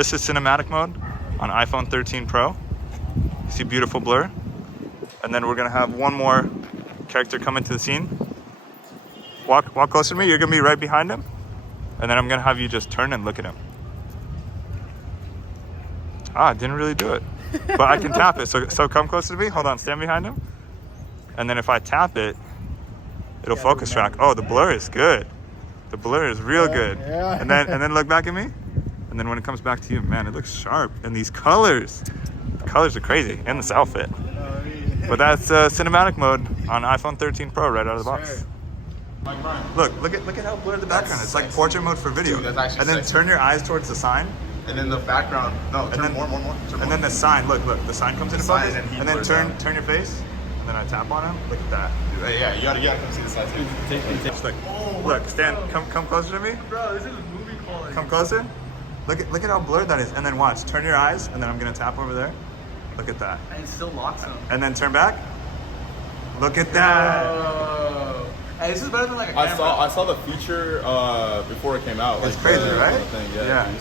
This is cinematic mode on iPhone 13 Pro. You see beautiful blur. And then we're gonna have one more character come into the scene. Walk closer to me, you're gonna be right behind him. And then I'm gonna have you just turn and look at him. Ah, didn't really do it. But I can tap it, so come closer to me. Hold on, stand behind him. And then if I tap it, it'll focus track. Oh, the blur is good. The blur is real good. Yeah. And then look back at me. And then when it comes back to you, man, it looks sharp. And these colors, the colors are crazy. And this outfit. But that's cinematic mode on iPhone 13 Pro right out of the box. Look at how blurred the background is. It's like portrait mode for video. Dude, that's actually and then sexy. turn your eyes towards the sign. And then the background, no, turn more. And then the sign, look, the sign comes into sign, focus. and And then turn your face. And then I tap on him. Look at that. Yeah, you gotta come see the side too. Just look, stand, come closer to me. Bro, this is movie quality. Come closer. Look at how blurred that is. And then watch, turn your eyes, and then I'm gonna tap over there. Look at that. And it still locks him. And then turn back. Look at that. Oh. Hey, this is better than like a camera. I saw the feature before it came out. It's like, crazy, the right? thing, Yeah. Dude,